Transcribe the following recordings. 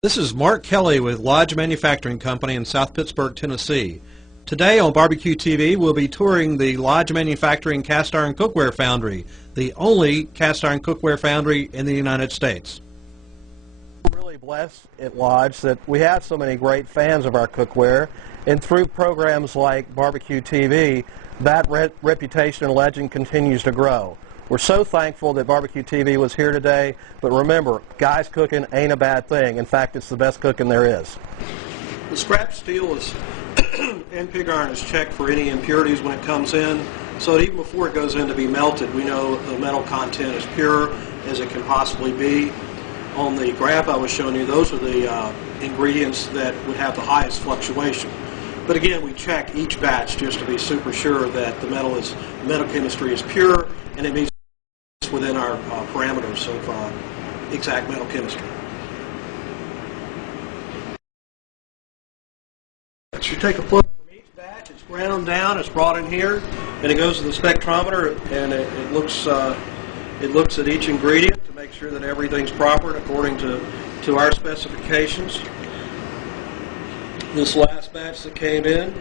This is Mark Kelly with Lodge Manufacturing Company in South Pittsburgh, Tennessee. Today on Barbecue TV, we'll be touring the Lodge Manufacturing Cast Iron Cookware Foundry, the only cast iron cookware foundry in the United States. We're really blessed at Lodge that we have so many great fans of our cookware, and through programs like Barbecue TV, that reputation and legend continues to grow. We're so thankful that Barbecue TV was here today, but remember, guys cooking ain't a bad thing. In fact, it's the best cooking there is. The scrap steel is and pig iron is checked for any impurities when it comes in, so that even before it goes in to be melted, we know the metal content is pure as it can possibly be. On the graph I was showing you, those are the ingredients that would have the highest fluctuation. But again, we check each batch just to be super sure that the metal chemistry is pure and it meets within our parameters of exact metal chemistry. You take a plug from each batch, it's ground down, it's brought in here, and it goes to the spectrometer, and it looks at each ingredient to make sure that everything's proper and according to our specifications. This last batch that came in,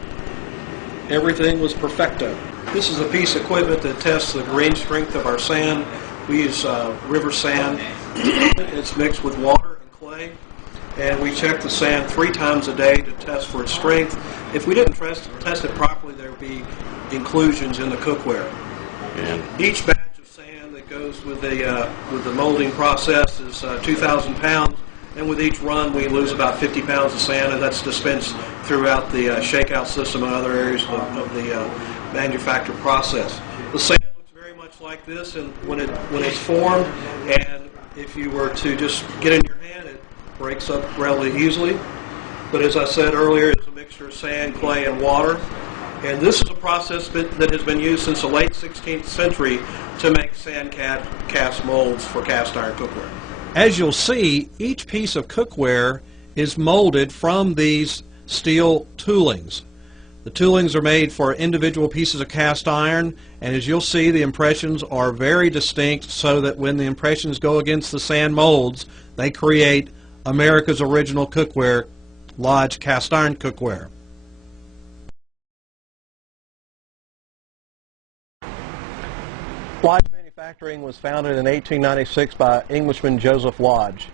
everything was perfecto. This is a piece of equipment that tests the grain strength of our sand. We use river sand. It's mixed with water and clay, and we check the sand 3 times a day to test for its strength. If we didn't test it properly, there would be inclusions in the cookware. And each batch of sand that goes with the molding process is 2,000 pounds, and with each run we lose about 50 pounds of sand, and that's dispensed throughout the shakeout system and other areas of the manufacture process. The sand looks very much like this, and when it's formed, and if you were to just get in your hand, it breaks up relatively easily. But as I said earlier, it's a mixture of sand, clay, and water. And this is a process that has been used since the late 16th century to make sand cast molds for cast iron cookware. As you'll see, each piece of cookware is molded from these steel toolings. The toolings are made for individual pieces of cast iron, and as you'll see, the impressions are very distinct so that when the impressions go against the sand molds, they create America's original cookware, Lodge cast iron cookware. Lodge Manufacturing was founded in 1896 by Englishman Joseph Lodge.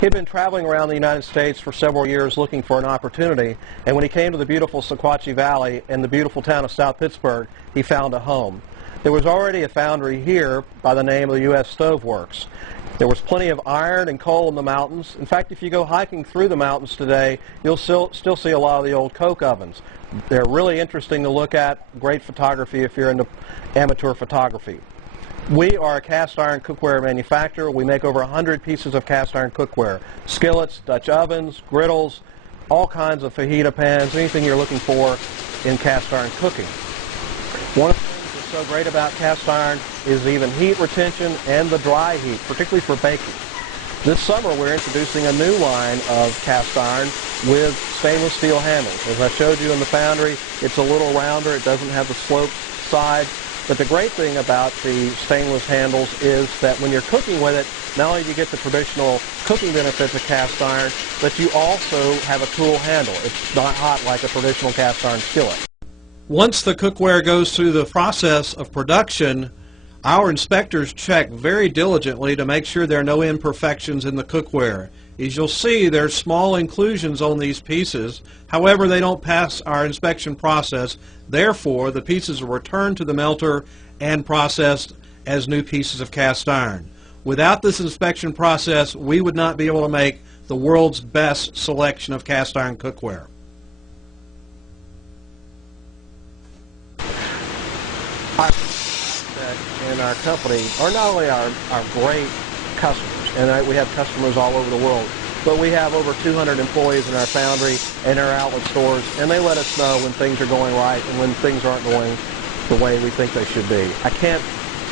He'd been traveling around the United States for several years looking for an opportunity, and when he came to the beautiful Sequatchie Valley and the beautiful town of South Pittsburgh, he found a home. There was already a foundry here by the name of the U.S. Stove Works. There was plenty of iron and coal in the mountains. In fact, if you go hiking through the mountains today, you'll still see a lot of the old coke ovens. They're really interesting to look at, great photography if you're into amateur photography. We are a cast iron cookware manufacturer. We make over 100 pieces of cast iron cookware. Skillets, Dutch ovens, griddles, all kinds of fajita pans, anything you're looking for in cast iron cooking. One of the things that's so great about cast iron is even heat retention and the dry heat, particularly for baking. This summer we're introducing a new line of cast iron with stainless steel handles. As I showed you in the foundry, it's a little rounder. It doesn't have the sloped sides. But the great thing about the stainless handles is that when you're cooking with it, not only do you get the traditional cooking benefits of cast iron, but you also have a cool handle. It's not hot like a traditional cast iron skillet. Once the cookware goes through the process of production, our inspectors check very diligently to make sure there are no imperfections in the cookware. As you'll see, there's small inclusions on these pieces. However, they don't pass our inspection process. Therefore, the pieces are returned to the melter and processed as new pieces of cast iron. Without this inspection process, we would not be able to make the world's best selection of cast iron cookware. In our company are not only our great customers, and we have customers all over the world, but we have over 200 employees in our foundry and our outlet stores, and they let us know when things are going right and when things aren't going the way we think they should be. I can't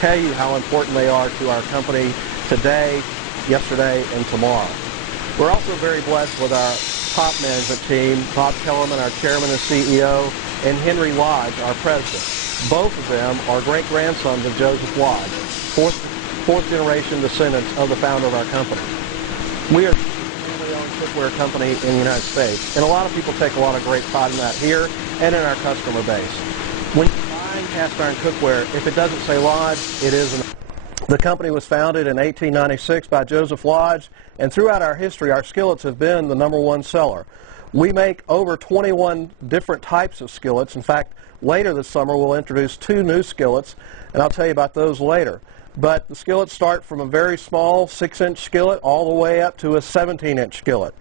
tell you how important they are to our company today, yesterday, and tomorrow. We're also very blessed with our top management team, Bob Kellerman, our chairman and CEO, and Henry Lodge, our president. Both of them are great-grandsons of Joseph Lodge, fourth generation descendants of the founder of our company. We are a family-owned cookware company in the United States. And a lot of people take a lot of great pride in that here and in our customer base. When you're buying cast iron cookware, if it doesn't say Lodge, it isn't. The company was founded in 1896 by Joseph Lodge, and throughout our history, our skillets have been the #1 seller. We make over 21 different types of skillets. In fact, later this summer, we'll introduce 2 new skillets, and I'll tell you about those later. But the skillets start from a very small 6-inch skillet all the way up to a 17-inch skillet.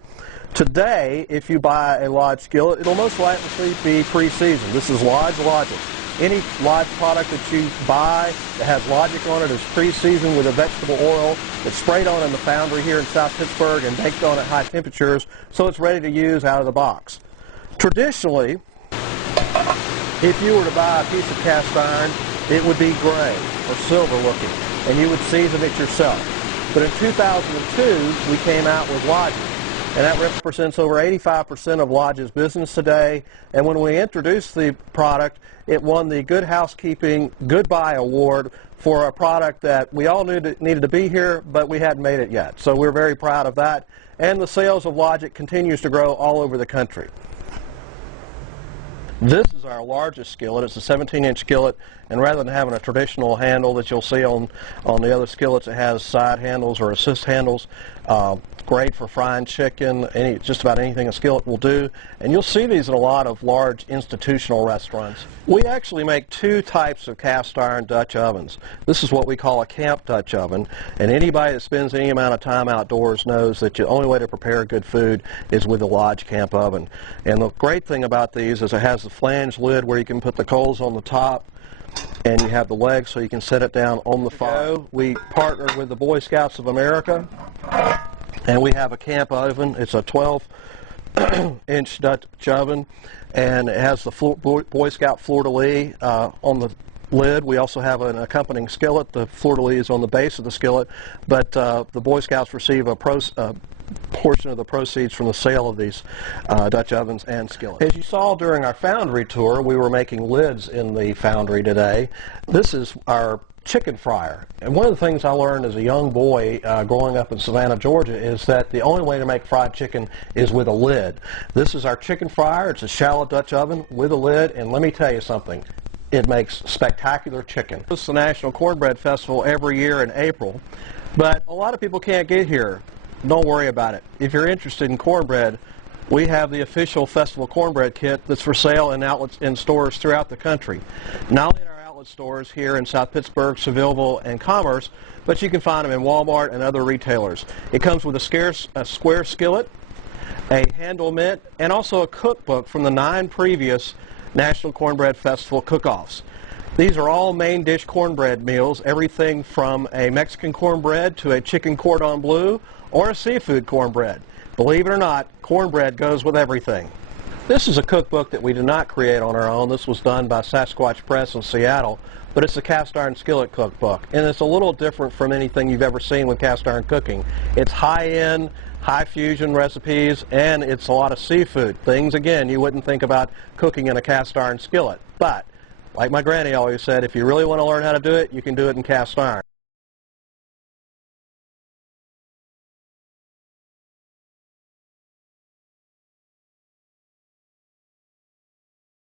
Today, if you buy a Lodge skillet, it'll most likely be pre-seasoned. This is Lodge Logic. Any Lodge product that you buy that has Logic on it is pre-seasoned with a vegetable oil that's sprayed on in the foundry here in South Pittsburgh and baked on at high temperatures, so it's ready to use out of the box. Traditionally, if you were to buy a piece of cast iron, it would be gray or silver looking, and you would season it yourself. But in 2002, we came out with Logic, and that represents over 85% of Lodge's business today. And when we introduced the product, it won the Good Housekeeping Goodbye Award for a product that we all knew needed to be here, but we hadn't made it yet. So we're very proud of that. And the sales of Logic continues to grow all over the country. This is our largest skillet. It's a 17-inch skillet, and rather than having a traditional handle that you'll see on the other skillets, it has side handles or assist handles. Great for frying chicken, just about anything a skillet will do. And you'll see these in a lot of large institutional restaurants. We actually make 2 types of cast iron Dutch ovens. This is what we call a camp Dutch oven, and anybody that spends any amount of time outdoors knows that the only way to prepare good food is with a Lodge camp oven. And the great thing about these is it has the flange lid where you can put the coals on the top, and you have the legs so you can set it down on the fire. We partnered with the Boy Scouts of America, and we have a camp oven. It's a 12-inch Dutch oven, and it has the Boy Scout fleur-de-lis on the lid. We also have an accompanying skillet. The fleur-de-lis is on the base of the skillet, but the Boy Scouts receive a portion of the proceeds from the sale of these Dutch ovens and skillets. As you saw during our foundry tour, we were making lids in the foundry today. This is our chicken fryer. And one of the things I learned as a young boy growing up in Savannah, Georgia, is that the only way to make fried chicken is with a lid. This is our chicken fryer. It's a shallow Dutch oven with a lid, and let me tell you something. It makes spectacular chicken. This is the National Cornbread Festival every year in April, but a lot of people can't get here. Don't worry about it. If you're interested in cornbread, we have the official festival cornbread kit that's for sale in outlets in stores throughout the country. Not only in our outlet stores here in South Pittsburgh, Sevilleville, and Commerce, but you can find them in Walmart and other retailers. It comes with a square skillet, a handle mitt, and also a cookbook from the 9 previous National Cornbread Festival cook-offs. These are all main dish cornbread meals, everything from a Mexican cornbread to a chicken cordon bleu or a seafood cornbread. Believe it or not, cornbread goes with everything. This is a cookbook that we did not create on our own. This was done by Sasquatch Press in Seattle, but it's a cast iron skillet cookbook, and it's a little different from anything you've ever seen with cast iron cooking. It's high-end, high-fusion recipes, and it's a lot of seafood. Things, again, you wouldn't think about cooking in a cast iron skillet. But, like my granny always said, if you really want to learn how to do it, you can do it in cast iron.